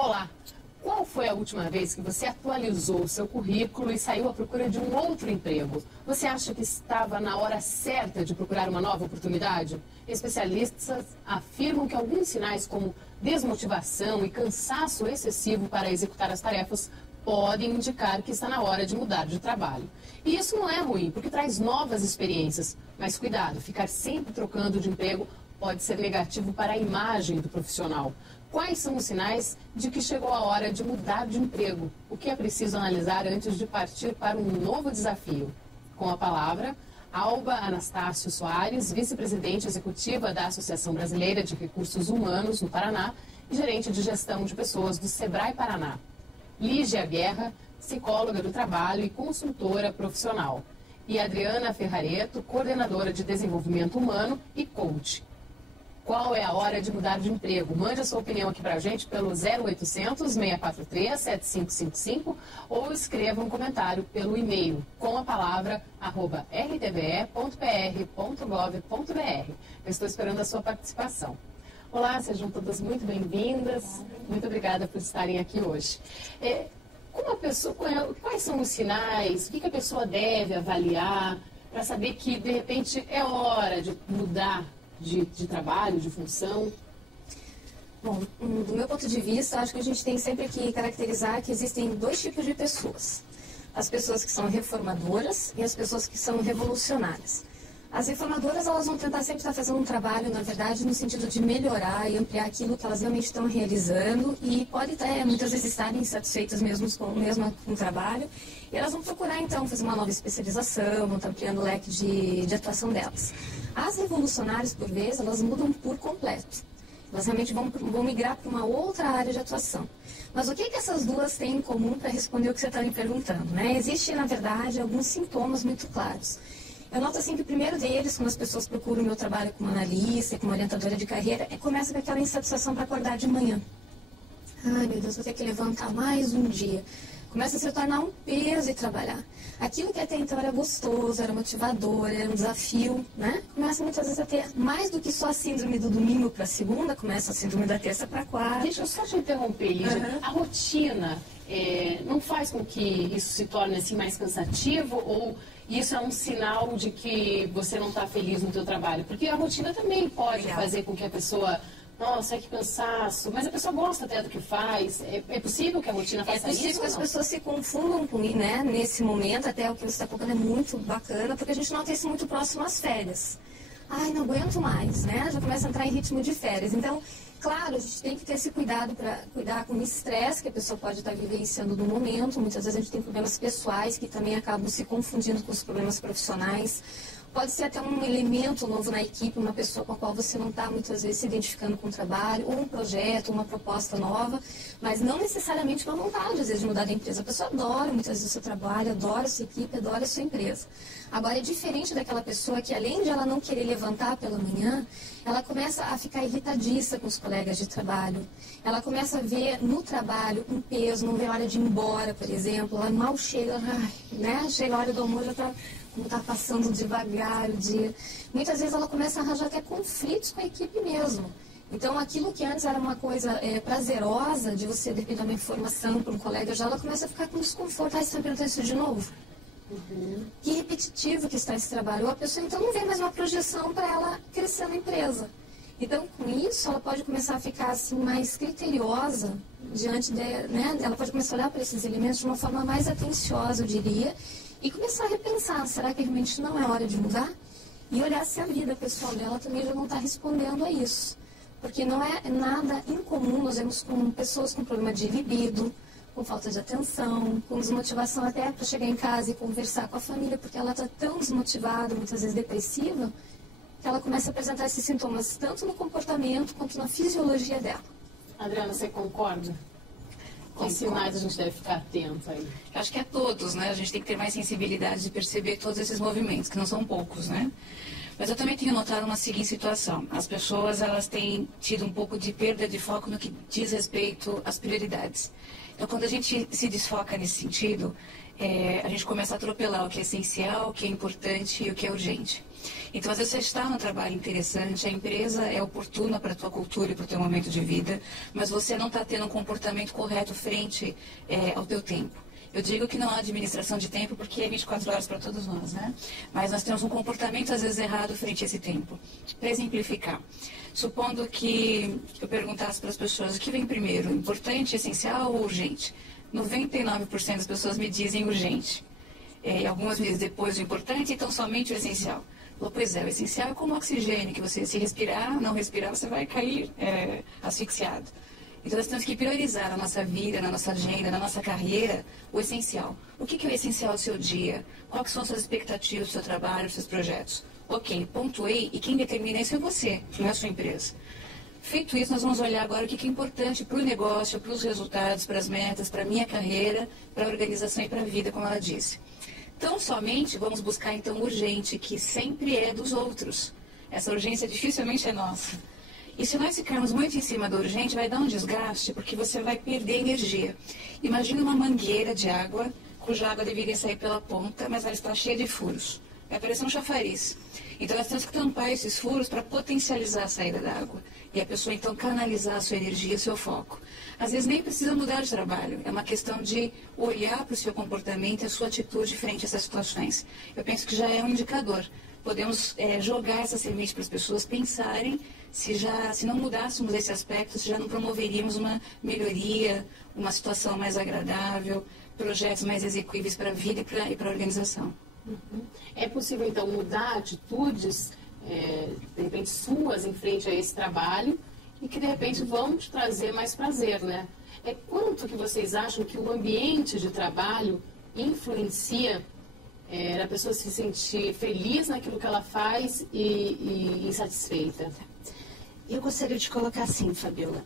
Olá! Qual foi a última vez que você atualizou o seu currículo e saiu à procura de um outro emprego? Você acha que estava na hora certa de procurar uma nova oportunidade? Especialistas afirmam que alguns sinais como desmotivação e cansaço excessivo para executar as tarefas podem indicar que está na hora de mudar de trabalho. E isso não é ruim, porque traz novas experiências. Mas cuidado, ficar sempre trocando de emprego pode ser negativo para a imagem do profissional. Quais são os sinais de que chegou a hora de mudar de emprego? O que é preciso analisar antes de partir para um novo desafio? Com a palavra, Alba Anastácio Soares, vice-presidente executiva da Associação Brasileira de Recursos Humanos no Paraná e gerente de gestão de pessoas do Sebrae Paraná. Lígia Guerra, psicóloga do trabalho e consultora profissional. E Adriana Ferrareto, coordenadora de desenvolvimento humano e coach. Qual é a hora de mudar de emprego? Mande a sua opinião aqui pra gente pelo 0800 643 7555 ou escreva um comentário pelo e-mail com a palavra @rtve.pr.gov.br. Eu estou esperando a sua participação. Olá, sejam todas muito bem-vindas. Muito obrigada por estarem aqui hoje. Quais são os sinais? O que a pessoa deve avaliar para saber que, de repente, é hora de mudar de trabalho, de função? Bom, do meu ponto de vista, acho que a gente tem sempre que caracterizar que existem dois tipos de pessoas. As pessoas que são reformadoras e as pessoas que são revolucionárias. As reformadoras, elas vão tentar sempre estar fazendo um trabalho, na verdade, no sentido de melhorar e ampliar aquilo que elas realmente estão realizando e pode até, muitas vezes, estarem insatisfeitas mesmo com o trabalho. E elas vão procurar, então, fazer uma nova especialização, vão estar ampliando o leque de atuação delas. As revolucionárias, por vezes, elas mudam por completo. Elas realmente vão migrar para uma outra área de atuação. Mas o que essas duas têm em comum para responder o que você está me perguntando, né? Existem, na verdade, alguns sintomas muito claros. Eu noto assim que o primeiro deles, quando as pessoas procuram o meu trabalho como analista e como orientadora de carreira, começa com aquela insatisfação para acordar de manhã. Ai, meu Deus, vou ter que levantar mais um dia. Começa a se tornar um peso e trabalhar. Aquilo que até então era gostoso, era motivador, era um desafio, né? Começa muitas vezes a ter mais do que só a síndrome do domingo para a segunda, começa a síndrome da terça para a quarta. Deixa eu só te interromper, Lígia. A rotina não faz com que isso se torne assim mais cansativo ou isso é um sinal de que você não está feliz no seu trabalho? Porque a rotina também pode fazer com que a pessoa... Nossa, que cansaço. Mas a pessoa gosta até do que faz. É possível que a rotina faça isso? É possível que as pessoas se confundam com isso, né? Nesse momento, até o que você está colocando é muito bacana, porque a gente nota isso muito próximo às férias. Ai, não aguento mais, né? Já começa a entrar em ritmo de férias. Então, claro, a gente tem que ter esse cuidado para cuidar com o estresse que a pessoa pode estar vivenciando no momento. Muitas vezes a gente tem problemas pessoais que também acabam se confundindo com os problemas profissionais. Pode ser até um elemento novo na equipe, uma pessoa com a qual você não está muitas vezes se identificando com o trabalho, ou um projeto, uma proposta nova, mas não necessariamente uma vontade, às vezes, de mudar de empresa. A pessoa adora muitas vezes o seu trabalho, adora a sua equipe, adora a sua empresa. Agora, é diferente daquela pessoa que, além de ela não querer levantar pela manhã, ela começa a ficar irritadiça com os colegas de trabalho. Ela começa a ver no trabalho um peso, não vê a hora de ir embora, por exemplo. Ela mal chega, né? Chega a hora do almoço, já está passando devagar o dia. Muitas vezes ela começa a arranjar até conflitos com a equipe mesmo. Então, aquilo que antes era uma coisa prazerosa, de você depender de uma informação para um colega, já ela começa a ficar com desconforto. Ah, você está perguntando isso de novo? Que repetitivo que está esse trabalho. Ou a pessoa, então, não vê mais uma projeção para ela crescer na empresa. Então, com isso, ela pode começar a ficar assim, mais criteriosa diante né? Ela pode começar a olhar para esses elementos de uma forma mais atenciosa, eu diria, e começar a repensar, será que realmente não é hora de mudar? E olhar se a vida pessoal dela também já não está respondendo a isso. Porque não é nada incomum, nós vemos com pessoas com problema de libido, com falta de atenção, com desmotivação até para chegar em casa e conversar com a família, porque ela está tão desmotivada, muitas vezes depressiva, que ela começa a apresentar esses sintomas tanto no comportamento quanto na fisiologia dela. Adriana, você concorda? Que sinais a gente deve ficar atento aí? Eu acho que é todos, né? A gente tem que ter mais sensibilidade de perceber todos esses movimentos, que não são poucos, né? Mas eu também tenho notado uma seguinte situação. As pessoas, elas têm tido um pouco de perda de foco no que diz respeito às prioridades. Então, quando a gente se desfoca nesse sentido, a gente começa a atropelar o que é essencial, o que é importante e o que é urgente. Então, às vezes você está num trabalho interessante, a empresa é oportuna para a tua cultura e para o teu momento de vida, mas você não está tendo um comportamento correto frente ao teu tempo. Eu digo que não há administração de tempo porque é 24 horas para todos nós, né? Mas nós temos um comportamento, às vezes, errado frente a esse tempo. Para exemplificar, supondo que eu perguntasse para as pessoas o que vem primeiro, importante, essencial ou urgente? 99% das pessoas me dizem urgente. Algumas vezes depois o importante, então somente o essencial. Pois é, o essencial é como o oxigênio, que você, se respirar, não respirar, você vai cair asfixiado. Então, nós temos que priorizar na nossa vida, na nossa agenda, na nossa carreira, o essencial. O que é o essencial do seu dia? Quais são as suas expectativas do seu trabalho, dos seus projetos? Ok, pontuei, e quem determina isso é você, não é a sua empresa. Feito isso, nós vamos olhar agora o que é importante para o negócio, para os resultados, para as metas, para a minha carreira, para a organização e para a vida, como ela disse. Tão somente vamos buscar, então, o urgente, que sempre é dos outros. Essa urgência dificilmente é nossa. E se nós ficarmos muito em cima do urgente, vai dar um desgaste, porque você vai perder energia. Imagina uma mangueira de água, cuja água deveria sair pela ponta, mas ela está cheia de furos. Vai parecer um chafariz. Então, nós temos que tampar esses furos para potencializar a saída da água. E a pessoa, então, canalizar a sua energia, o seu foco. Às vezes, nem precisa mudar de trabalho. É uma questão de olhar para o seu comportamento e a sua atitude frente a essas situações. Eu penso que já é um indicador. Podemos jogar essa semente para as pessoas pensarem se não mudássemos esse aspecto, se já não promoveríamos uma melhoria, uma situação mais agradável, projetos mais execuíveis para a vida e para a organização. Uhum. É possível, então, mudar atitudes, de repente, suas em frente a esse trabalho e que, de repente, vão te trazer mais prazer, né? Quanto que vocês acham que o ambiente de trabalho influencia a pessoa se sentir feliz naquilo que ela faz e insatisfeita? Eu gostaria de colocar assim, Fabiola.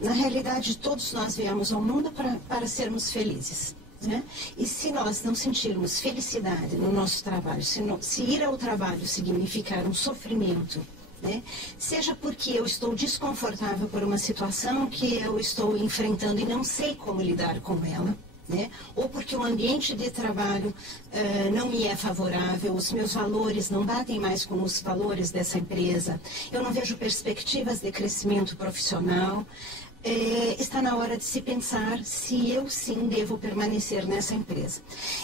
Na realidade, todos nós viemos ao mundo para sermos felizes. Né? E se nós não sentirmos felicidade no nosso trabalho, se ir ao trabalho significar um sofrimento, né? Seja porque eu estou desconfortável por uma situação que eu estou enfrentando e não sei como lidar com ela, né? Ou porque o ambiente de trabalho não me é favorável, os meus valores não batem mais com os valores dessa empresa, eu não vejo perspectivas de crescimento profissional, está na hora de se pensar se eu sim devo permanecer nessa empresa.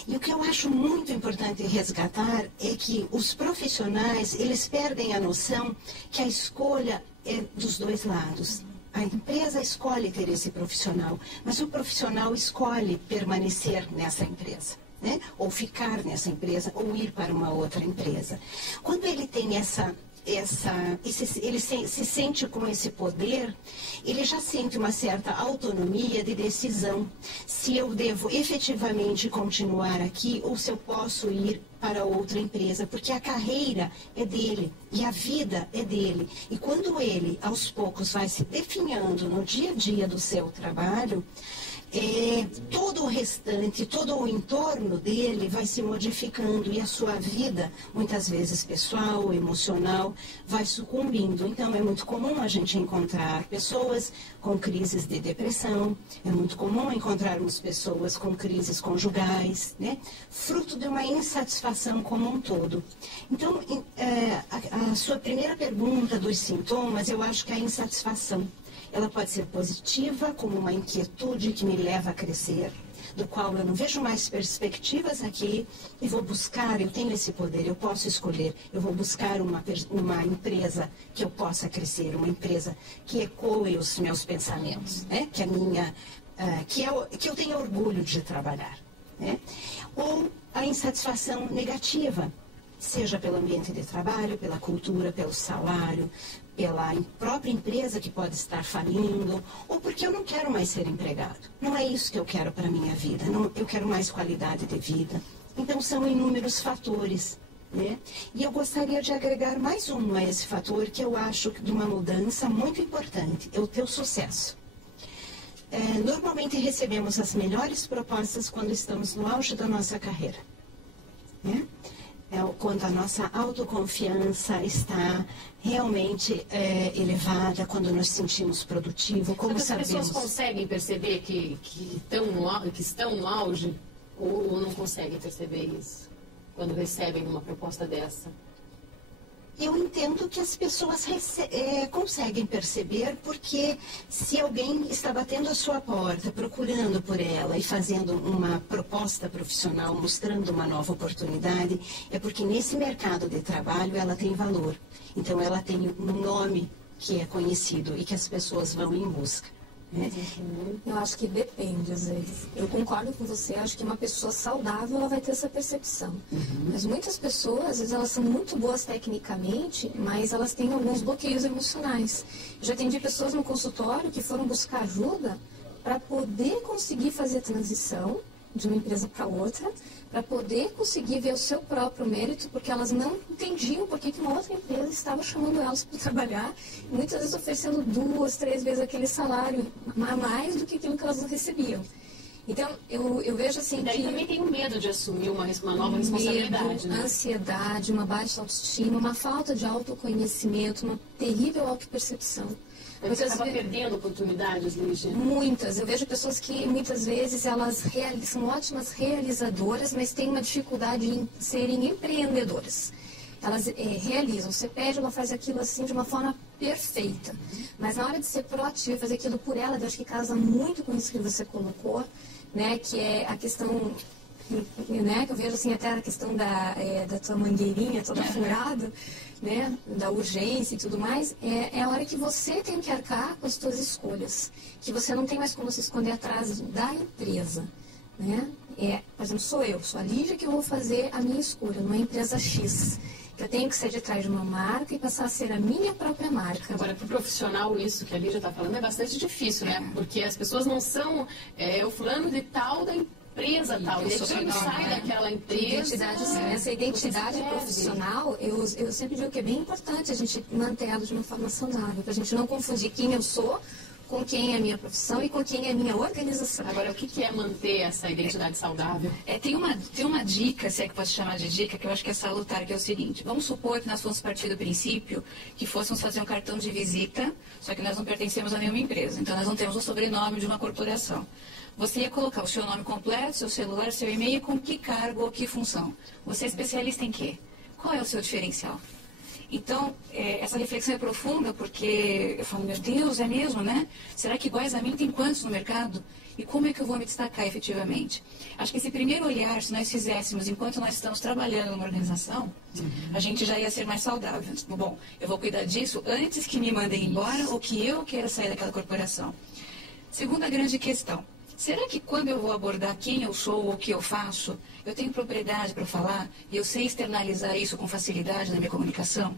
E o que eu acho muito importante resgatar é que os profissionais, eles perdem a noção que a escolha é dos dois lados. A empresa escolhe ter esse profissional, mas o profissional escolhe permanecer nessa empresa, né? Ou ficar nessa empresa, ou ir para uma outra empresa. Quando ele tem ele se sente com esse poder, ele já sente uma certa autonomia de decisão se eu devo efetivamente continuar aqui ou se eu posso ir para outra empresa, porque a carreira é dele e a vida é dele. E quando ele, aos poucos, vai se definhando no dia a dia do seu trabalho, todo o restante, todo o entorno dele vai se modificando e a sua vida, muitas vezes pessoal, emocional, vai sucumbindo. Então, é muito comum a gente encontrar pessoas com crises de depressão, é muito comum encontrarmos pessoas com crises conjugais, né? Fruto de uma insatisfação como um todo. Então, a sua primeira pergunta dos sintomas, eu acho que é a insatisfação. Ela pode ser positiva, como uma inquietude que me leva a crescer, do qual eu não vejo mais perspectivas aqui e vou buscar, eu tenho esse poder, eu posso escolher, eu vou buscar uma empresa que eu possa crescer, uma empresa que ecoe os meus pensamentos, né? Que eu tenha orgulho de trabalhar, né? Ou a insatisfação negativa, seja pelo ambiente de trabalho, pela cultura, pelo salário, pela própria empresa que pode estar falindo, ou porque eu não quero mais ser empregado. Não é isso que eu quero para a minha vida, eu quero mais qualidade de vida. Então, são inúmeros fatores, né? E eu gostaria de agregar mais um a esse fator que eu acho de uma mudança muito importante, é o teu sucesso. Normalmente recebemos as melhores propostas quando estamos no auge da nossa carreira, né? quando a nossa autoconfiança está realmente elevada, quando nos sentimos produtivos, como As sabemos... pessoas conseguem perceber que estão no auge ou não conseguem perceber isso quando recebem uma proposta dessa? Eu entendo que as pessoas conseguem perceber, porque se alguém está batendo a sua porta, procurando por ela e fazendo uma proposta profissional, mostrando uma nova oportunidade, é porque nesse mercado de trabalho ela tem valor. Então ela tem um nome que é conhecido e que as pessoas vão em busca. Eu acho que depende, às vezes. Eu concordo com você, acho que uma pessoa saudável ela vai ter essa percepção. Mas muitas pessoas, às vezes, elas são muito boas tecnicamente, mas elas têm alguns bloqueios emocionais. Eu já atendi pessoas no consultório que foram buscar ajuda para poder conseguir fazer a transição de uma empresa para outra, para poder conseguir ver o seu próprio mérito, porque elas não entendiam por que uma outra empresa estava chamando elas para trabalhar, muitas vezes oferecendo 2, 3 vezes aquele salário a mais do que aquilo que elas não recebiam. Então, eu vejo assim daí que... também tem o medo de assumir uma nova responsabilidade, medo, né? ansiedade, uma baixa autoestima, uma falta de autoconhecimento, uma terrível autopercepção. Você acaba perdendo oportunidades, Lígia? Muitas. Eu vejo pessoas que muitas vezes elas são ótimas realizadoras, mas têm uma dificuldade em serem empreendedoras. Elas realizam, você pede, ela faz aquilo assim de uma forma perfeita. Mas na hora de ser proativa, fazer aquilo por ela, eu acho que casa muito com isso que você colocou, né, que é a questão... Né, que eu vejo assim até a questão da tua mangueirinha toda furada, né, da urgência e tudo mais, é a hora que você tem que arcar com as suas escolhas, que você não tem mais como se esconder atrás da empresa, né? Por exemplo, sou a Lígia que eu vou fazer a minha escolha numa empresa X. Eu tenho que sair de trás de uma marca e passar a ser a minha própria marca. Agora, para o profissional, isso que a Lígia está falando é bastante difícil, né? Porque as pessoas não são o fulano de tal da empresa tal. E quando sai daquela empresa... Essa identidade profissional, eu sempre digo que é bem importante a gente manter ela de uma forma saudável, para a gente não confundir quem eu sou com quem é a minha profissão e com quem é a minha organização. Agora, o que é manter essa identidade saudável? Tem uma dica, se é que posso chamar de dica, que eu acho que é salutar, que é o seguinte. Vamos supor que nós fôssemos partir do princípio que fôssemos fazer um cartão de visita, só que nós não pertencemos a nenhuma empresa. Então, nós não temos o sobrenome de uma corporação. Você ia colocar o seu nome completo, seu celular, seu e-mail, com que cargo ou que função. Você é especialista em quê? Qual é o seu diferencial? Então, essa reflexão é profunda, porque eu falo, meu Deus, é mesmo, né? Será que iguais a mim tem quantos no mercado? E como é que eu vou me destacar efetivamente? Acho que esse primeiro olhar, se nós fizéssemos enquanto nós estamos trabalhando numa organização, a gente já ia ser mais saudável. Bom, eu vou cuidar disso antes que me mandem embora ou que eu queira sair daquela corporação. Segunda grande questão. Será que quando eu vou abordar quem eu sou ou o que eu faço, eu tenho propriedade para falar e eu sei externalizar isso com facilidade na minha comunicação?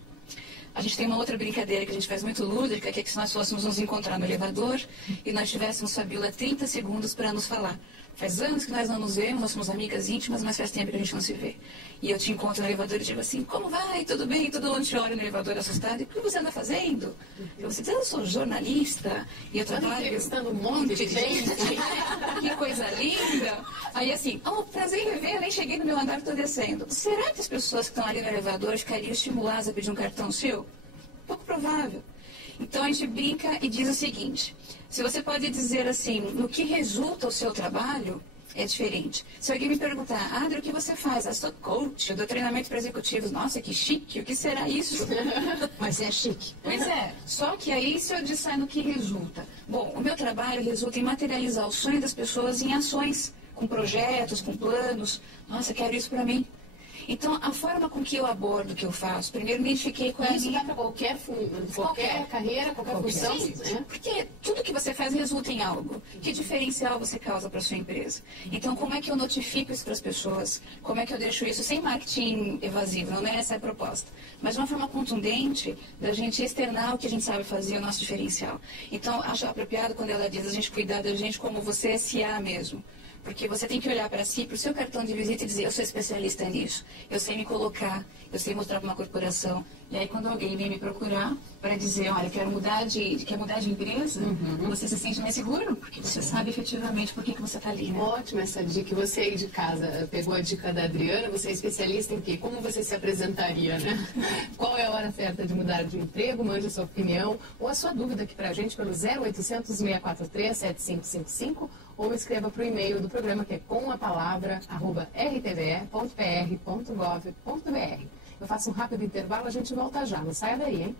A gente tem uma outra brincadeira que a gente faz muito lúdica, que é que se nós fôssemos nos encontrar no elevador e nós tivéssemos, Fabiola, 30 segundos para nos falar. Faz anos que nós não nos vemos, nós somos amigas íntimas, mas faz tempo que a gente não se vê. E eu te encontro no elevador e digo assim, como vai? Tudo bem? E todo mundo te olha no elevador assustado. E o que você anda fazendo? Você diz, eu sou jornalista e eu trabalho... entrevistando um monte de gente. Que coisa linda. Aí assim, prazer em rever, nem cheguei no meu andar, estou descendo. Será que as pessoas que estão ali no elevador ficariam estimuladas a pedir um cartão seu? Pouco provável. Então a gente brinca e diz o seguinte, se você pode dizer assim, no que resulta o seu trabalho, é diferente. Se alguém me perguntar, Adri, o que você faz? Eu sou coach, eu dou treinamento para executivos. Nossa, que chique, o que será isso? Mas é chique. Pois é, só que aí se eu disser no que resulta. Bom, o meu trabalho resulta em materializar o sonho das pessoas em ações, com projetos, com planos. Nossa, quero isso para mim. Então, a forma com que eu abordo o que eu faço, primeiro identifiquei qual é a Isso minha... dá para qualquer carreira, qualquer função. Sim, Né? porque tudo que você faz resulta em algo. Que diferencial você causa para a sua empresa? Então, como é que eu notifico isso para as pessoas? Como é que eu deixo isso sem marketing evasivo? Não é essa a proposta. Mas de uma forma contundente, da gente externar o que a gente sabe fazer, o nosso diferencial. Então, acho apropriado quando ela diz a gente cuidar da gente como você SA mesmo. Porque você tem que olhar para si, para o seu cartão de visita e dizer, eu sou especialista nisso, eu sei me colocar, eu sei mostrar para uma corporação, E aí, quando alguém vem me procurar para dizer, olha, quer mudar de empresa, você se sente mais seguro, porque você sabe efetivamente por que você está ali, né? Ótima essa dica. Você aí de casa pegou a dica da Adriana, você é especialista em quê? Como você se apresentaria, né? Qual é a hora certa de mudar de emprego? Mande a sua opinião ou a sua dúvida aqui pra gente pelo 0800 643 7555 ou escreva para o e-mail do programa que é comapalavra@rtve.pr.gov.br. Eu faço um rápido intervalo, a gente volta já. Não saia daí, hein?